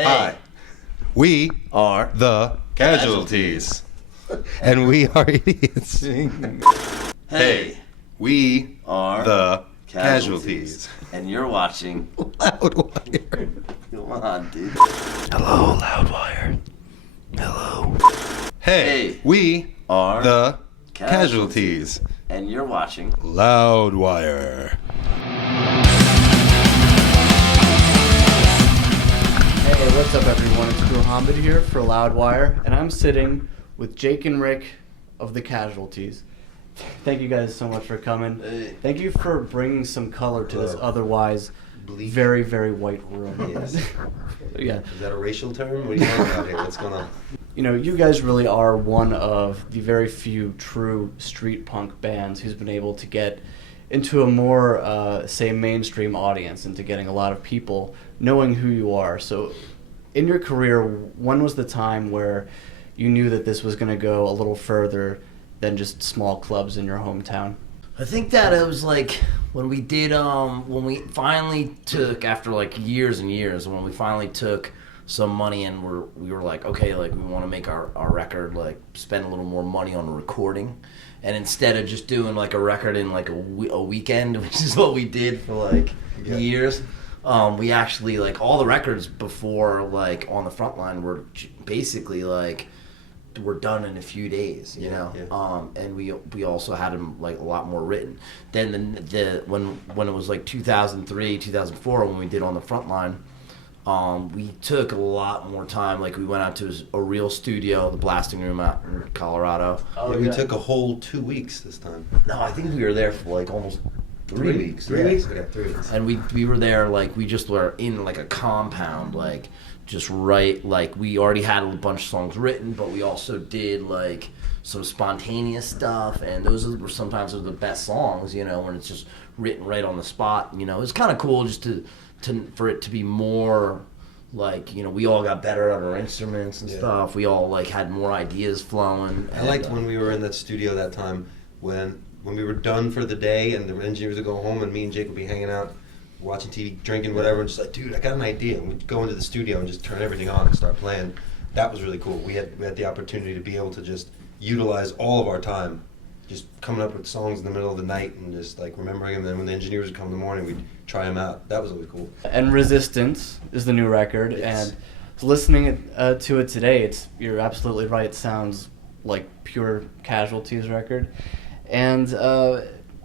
Hi. We are the Casualties. And we are idiots. Hey, We are the Casualties. and you're watching Loudwire. Come on, dude. Hello, Loudwire. Hello. Hey, we are the Casualties. Casualties. And you're watching Loudwire. Hey, what's up everyone? It's Muhammad here for Loudwire, and I'm sitting with Jake and Rick of the Casualties. Thank you guys so much for coming. Thank you for bringing some color to this otherwise very, very white room. Yes. Yeah. Is that a racial term? What are you talking about here? What's going on? You know, you guys really are one of the very few true street punk bands who's been able to get into a more, say, mainstream audience, into getting a lot of people knowing who you are. So, in your career, when was the time where you knew that this was going to go a little further than just small clubs in your hometown? I think that it was like when we did, when we finally took, after like years and years, when we finally took some money and we were like, okay, like we want to make our record, like spend a little more money on recording. And instead of just doing like a record in like a weekend, which is what we did for like years, we actually, like, all the records before, like, on the front line were basically like were done in a few days, you know. Yeah. And we also had them like a lot more written. Then when it was like 2003, 2004, when we did On the Front Line, we took a lot more time. Like, we went out to a real studio, the Blasting Room out in Colorado. We took a whole 2 weeks this time. No, I think we were there for like almost 3 weeks. 3 weeks? Yeah, 3 weeks. And we were there, like, we just were in like a compound, like, just right, like, we already had a bunch of songs written, but we also did like some spontaneous stuff, and those were sometimes the best songs, you know, when it's just written right on the spot. You know, it's kind of cool just for it to be more like, you know, we all got better at our instruments and stuff. We all like had more ideas flowing. I liked when we were in that studio that time when we were done for the day and the engineers would go home and me and Jake would be hanging out, watching TV, drinking, whatever, and just like, dude, I got an idea. And we'd go into the studio and just turn everything on and start playing. That was really cool. We had the opportunity to be able to just utilize all of our time, just coming up with songs in the middle of the night and just like remembering them. And then when the engineers would come in the morning, we'd try them out. That was always cool. And Resistance is the new record, Yes. and listening to it today, you're absolutely right. It sounds like pure Casualties record. And,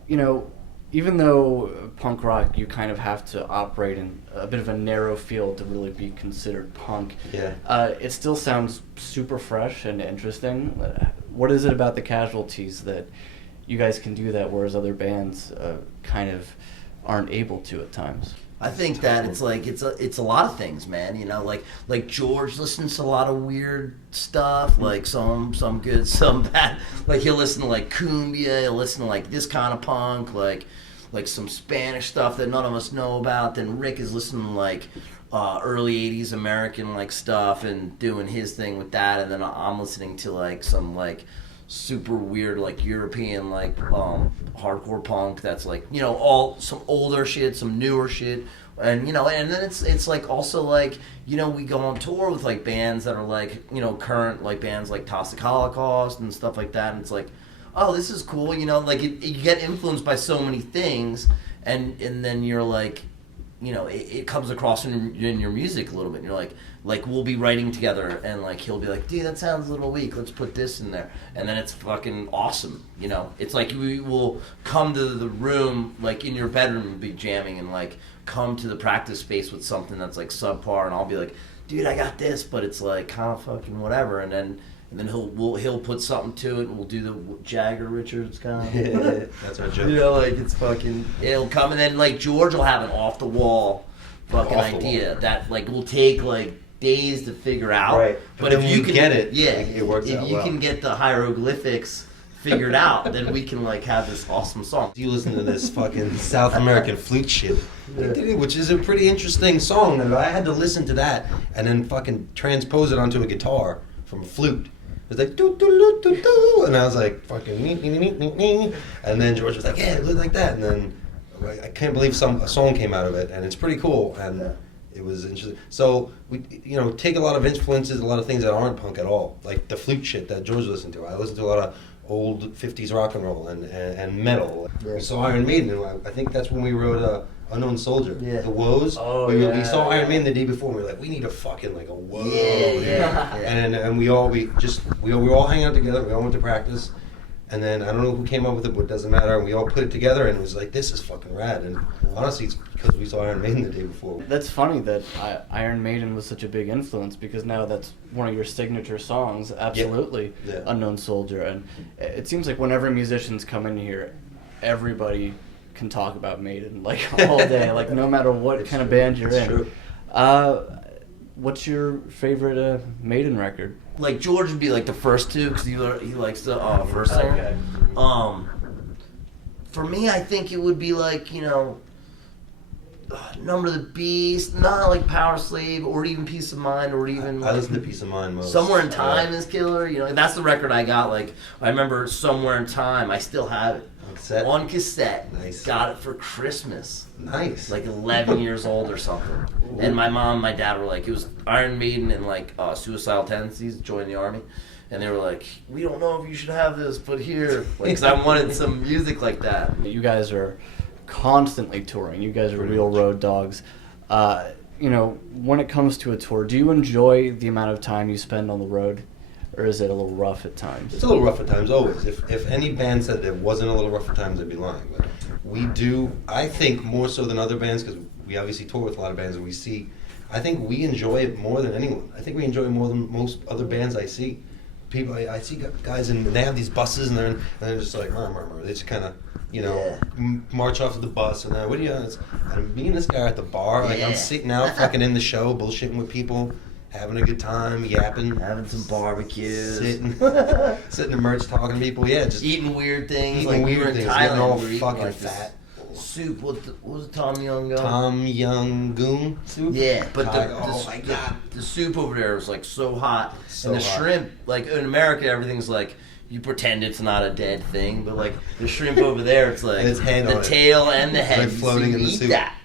you know, even though punk rock, you kind of have to operate in a bit of a narrow field to really be considered punk, it still sounds super fresh and interesting. What is it about the Casualties that you guys can do that, whereas other bands kind of aren't able to at times? I think that it's like it's a lot of things, man. You know, like George listens to a lot of weird stuff, like some good, some bad. Like, he'll listen to like cumbia, he'll listen to like this kind of punk, like some Spanish stuff that none of us know about. Then Rick is listening to like early '80s American like stuff and doing his thing with that, and then I'm listening to like some like super weird like European like hardcore punk that's like, you know, all some older shit, some newer shit, and you know, and then it's like also like, you know, we go on tour with like bands that are like, you know, current like bands like Toxic Holocaust and stuff like that, and it's like, oh, this is cool, you know, like you get influenced by so many things, and then you're like, you know, it comes across in your music a little bit. And you're like we'll be writing together, and like he'll be like, dude, that sounds a little weak. Let's put this in there, and then it's fucking awesome. You know, it's like we will come to the room, like in your bedroom, and be jamming, and like come to the practice space with something that's like subpar, and I'll be like, dude, I got this, but it's like kind of fucking whatever, and then he'll put something to it, and we'll do the Jagger Richards kind of. That's our joke. You know, like it's fucking, it'll come, and then like George will have an off the wall fucking idea that like will take like days to figure out. Right. But if you can get it, yeah, it works if out you well. can get the hieroglyphics figured out, then we can like have this awesome song. You listen to this fucking South American flute shit, which is a pretty interesting song. And I had to listen to that and then fucking transpose it onto a guitar from a flute. It was like doo doo doo doo doo, and I was like fucking nee, nee, nee, nee, nee. And then George was like, yeah, it looked like that. And then I can't believe a song came out of it, and it's pretty cool. And It was interesting. So we, take a lot of influences, a lot of things that aren't punk at all, like the flute shit that George listened to. I listened to a lot of old '50s rock and roll and metal. Yeah. We saw Iron Maiden, and I think that's when we wrote Unknown Soldier. Yeah. The Woes. Oh, we yeah, saw Iron yeah. Maiden the day before, and we were like, we need a fucking like a Woe. Yeah. And we all hang out together. We all went to practice. And then I don't know who came up with it, but it doesn't matter. And we all put it together, and it was like, this is fucking rad. And honestly, it's because we saw Iron Maiden the day before. That's funny that Iron Maiden was such a big influence, because now that's one of your signature songs, absolutely, Yeah. Unknown Soldier. And it seems like whenever musicians come in here, everybody can talk about Maiden, like, all day, like, no matter what It's kind of true. band you're It's in. true. What's your favorite Maiden record? Like George would be like the first two because he likes the first song. Okay. For me, I think it would be like Number of the Beast, not like Power Slave or even Peace of Mind or even I listen to Peace of Mind most. Somewhere in Time is killer. That's the record I got. Like I remember Somewhere in Time. I still have it Cassette? on cassette. Nice. Got it for Christmas. Nice. Like 11 years old or something. And my mom and my dad were like, it was Iron Maiden and like Suicidal Tendencies, joined the army. And they were like, we don't know if you should have this, but here. Because I wanted some music like that. You guys are constantly touring. You guys are real road dogs. When it comes to a tour, do you enjoy the amount of time you spend on the road? Or is it a little rough at times? It's a little rough at times, always. If any band said it wasn't a little rough at times, they'd be lying. But we do, I think, more so than other bands, because we obviously tour with a lot of bands, and we see, I think we enjoy it more than anyone. I think we enjoy it more than most other bands I see. People, I see guys, and they have these buses, and they're just like, they just kind of, march off to the bus, and then, what do you, and me and this guy are at the bar, like, I'm sitting out fucking in the show, bullshitting with people, having a good time, yapping, Having some barbecues. sitting in merch, talking to people, just Eating weird things. eating Like we were weird in things, Thailand. getting all we were eating, fucking like, this fat. Soup, what was it, Tom Young? Tom Young Goon soup? Yeah, but Oh my God. the soup over there was like so hot. So and the hot. shrimp, like in America, everything's like, you pretend it's not a dead thing, but like the shrimp over there, it's like Its head the on it. tail and the head. like floating so in the you eat soup. that.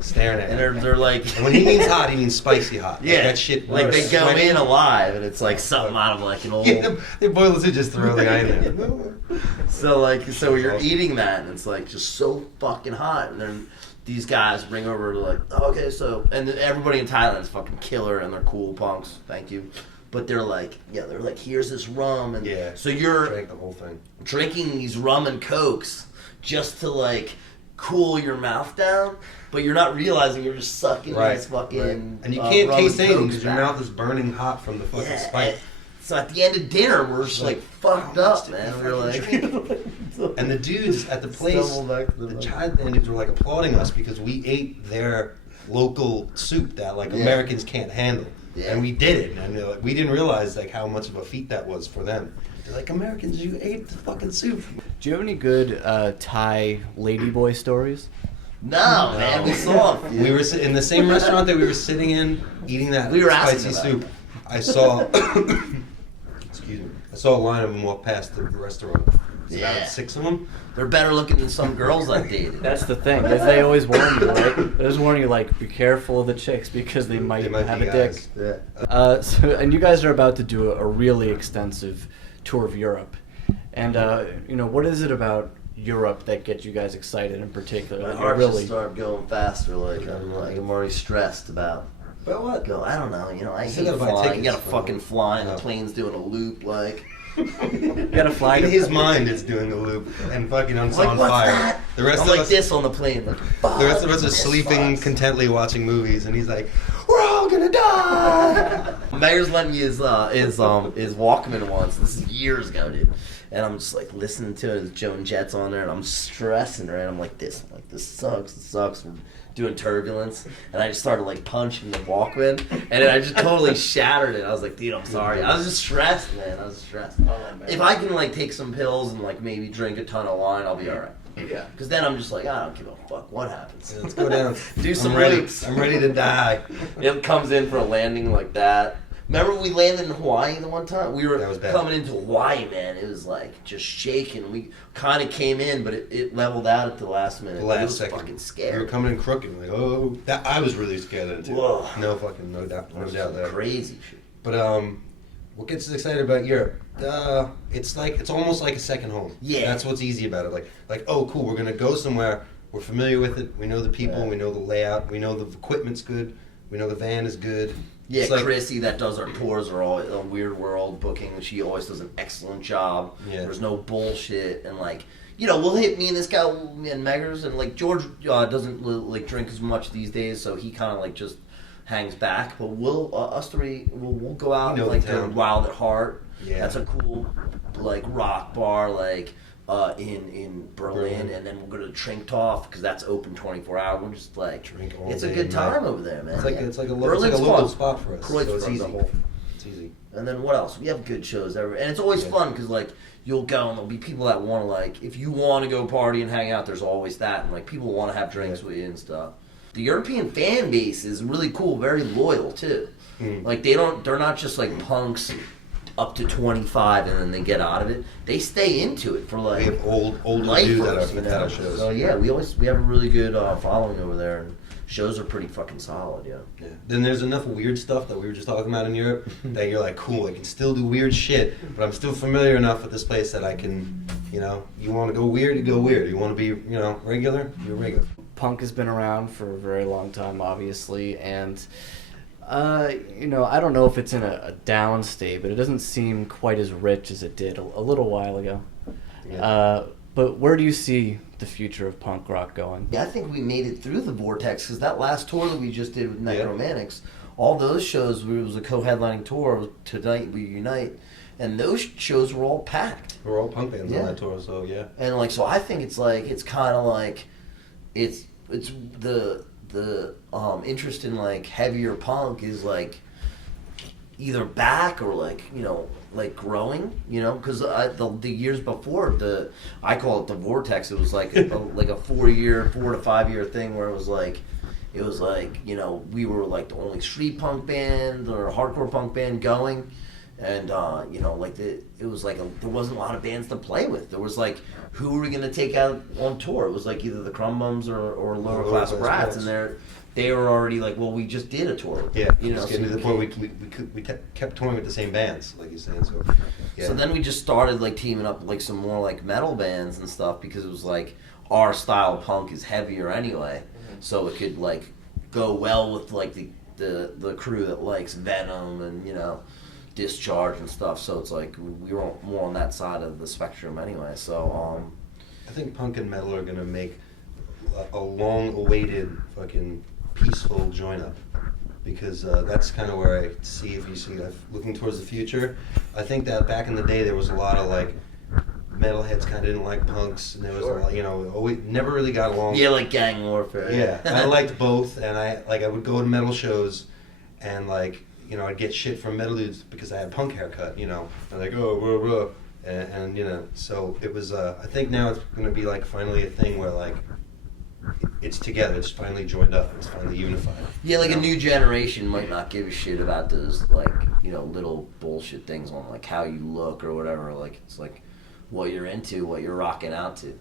Staring at And it. they're like, And when he means hot, he means spicy hot. yeah, Like that shit. like they go sweating. in alive, and it's like something out of like an old. Yeah, they boil the soup, just throw the guy in there. So you're awesome. eating that, and it's like just so fucking hot, and then these guys bring over to like, oh, okay, so, and then everybody in Thailand is fucking killer, and they're cool punks, thank you, but they're like, here's this rum, and Yeah. so you're Drank the whole thing. drinking these rum and cokes just to like cool your mouth down, but you're not realizing you're just sucking this fucking And you can't rum taste and anything Cokes because your back. mouth is burning hot from the fucking Yeah, spice. so at the end of dinner, we're just like fucked how much up, did man. we We're fucking like, And the dudes at the place, Stumble back to the the- Thailand dudes were like applauding us because we ate their local soup that like Yeah. Americans can't handle. Yeah. And we did it, and they're like, we didn't realize like how much of a feat that was for them. They're like, Americans, you ate the fucking soup. Do you have any good Thai ladyboy stories? No, man, we saw him. We were in the same restaurant that we were sitting in, eating that We were asking spicy about soup. I saw, excuse me, I saw a line of them walk past the restaurant. There's Yeah. about 6 of them. They're better looking than some girls I dated. That's the thing. Is they always warn you, right? They always warn you, like, be careful of the chicks because they might have be a dick. guys. Yeah. And you guys are about to do a really extensive tour of Europe. And, what is it about Europe that gets you guys excited in particular? My That heart you're just really... started going faster. Like I'm already stressed about. But what? I don't know. I still hate gotta buy flying. You tickets gotta for- fucking fly, and the Oh. plane's doing a loop. Like You gotta fly In to... his mind, it's doing a loop and fucking I'm like on what's fire. that? The rest I'm of like us, this on the plane. Like the rest of us are this sleeping sucks. contently watching movies, and he's like, "We're all gonna die." Mayor's lent me his Walkman once. This is years ago, dude. And I'm just like listening to it. Joan Jett's on there, and I'm stressing, right? I'm like this sucks. This sucks. We're doing Turbulence, and I just started like punching the Walkman, and then I just totally shattered it. I was like, dude, I'm sorry. I was just stressed, man. I was stressed. Oh, man. If I can like take some pills and like maybe drink a ton of wine, I'll be all right. Yeah. Because then I'm just like, I don't give a fuck what happens. Let's go down. Do some I'm ready. loops. I'm ready to die. It comes in for a landing like that. Remember we landed in Hawaii the one time? We were That was bad. coming into Hawaii, man. It was like just shaking. We kind of came in, but it leveled out at the last minute. The It last was second. fucking We were scary. coming in crooked. Like, oh, that I was really scared of it too. Whoa. No doubt there. Crazy shit. But what gets us excited about Europe? It's almost like a second home. Yeah. That's what's easy about it. Like, oh, cool, we're gonna go somewhere. We're familiar with it. We know the people. Yeah. We know the layout. We know the equipment's good. We know the van is good. Yeah, It's like- Chrissy that does our tours are all a Weird World booking. She always does an excellent job. Yeah. There's no bullshit and like. We'll hit me and this guy and Meggers and like George doesn't like drink as much these days, so he kind of like just hangs back. But we'll us three we'll go out You know like the to town. Wild at Heart. Yeah. That's a cool like rock bar like in Berlin, and then we'll go to Trinktoff because that's open 24 hours. We'll just like Drink all it's a day good and time night. over there, man. It's like Yeah. it's like a Berlin's local fun. spot for us. So it's Kreuzberg's easy. the whole- It's easy. And then what else? We have good shows ever, and it's always Yeah. fun because like you'll go and there'll be people that want to like if you want to go party and hang out. There's always that, and like people want to have drinks Yeah. with you and stuff. The European fan base is really cool, very loyal too. Mm. Like they're not just like punks up to 25 and then they get out of it. They stay into it for We like have older dudes lifers, at our shows. So yeah, we have a really good following over there, and shows are pretty fucking solid. Yeah. Yeah. Then there's enough weird stuff that we were just talking about in Europe that you're like, cool, I can still do weird shit, but I'm still familiar enough with this place that I can, you want to go weird, you go weird. You want to be, regular, you're regular. Punk has been around for a very long time, obviously, and I don't know if it's in a down state, but it doesn't seem quite as rich as it did a little while ago. Yeah. But where do you see the future of punk rock going? Yeah, I think we made it through the vortex because that last tour that we just did with Necromantics, all those shows, it was a co-headlining tour. Tonight We Unite, and those shows were all packed. We're all punk bands Yeah. on that tour, so yeah. And like, so I think it's kind of like, it's the interest in like heavier punk is like either back or like like growing, because the years before I call it the vortex. It was like like a 4 to 5 year thing where it was like we were like the only street punk band or hardcore punk band going. And it was like there wasn't a lot of bands to play with. There was like, who were we gonna take out on tour? It was like either the Crumb Bums or Lower Class Brats, and they were already like, well, we just did a tour. Yeah, so getting to the you point can't- we kept touring with the same bands, like you're saying. So, yeah. So then we just started like teaming up with like some more like metal bands and stuff because it was like our style of punk is heavier anyway, so it could like go well with like the crew that likes Venom and Discharge and stuff. So it's like we were more on that side of the spectrum anyway. So I think punk and metal are gonna make a long-awaited fucking peaceful join-up, because that's kind of where I see, if you see, looking towards the future. I think that back in the day there was a lot of like metalheads kind of didn't like punks, and there was a lot, we never really got along. yeah, like gang warfare. Yeah, I liked both, and I would go to metal shows, and like I'd get shit from metal dudes because I had a punk haircut. And like, oh, blah, blah. And so it was. I think now it's gonna be like finally a thing where like it's together. It's finally joined up. It's finally unified. Yeah, like a new generation might not give a shit about those like little bullshit things on like how you look or whatever. Like it's like what you're into, what you're rocking out to.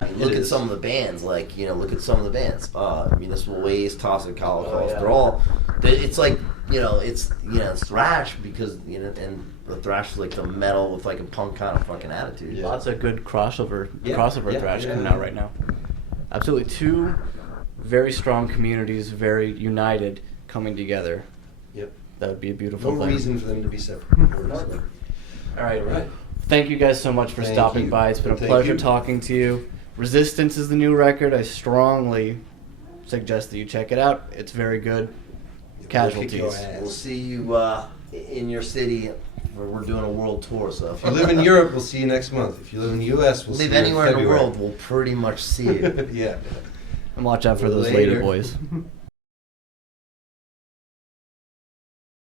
I mean, look at some of the bands. Like look at some of the bands. Municipal Waste, Toxic Holocaust. yeah. They're all. It's like it's thrash because and the thrash is like the metal with like a punk kind of fucking attitude. Yeah. Lots of good crossover Yeah, thrash yeah. coming out right now. Absolutely, two very strong communities, very united, coming together. Yep. That would be a beautiful No thing. reason for them to be separate. All right. Right. Thank you guys so much for Thank stopping you. by. It's been a Thank pleasure you. talking to you. Resistance is the new record. I strongly suggest that you check it out. It's very good. Casualties. Kick your ass. We'll see you in your city. We're doing a world tour, so If you live in Europe, we'll see you next month. If you live in the U.S., we'll see live you anywhere in the February. world, we'll pretty much see you. Yeah. And watch out for those Later. lady boys.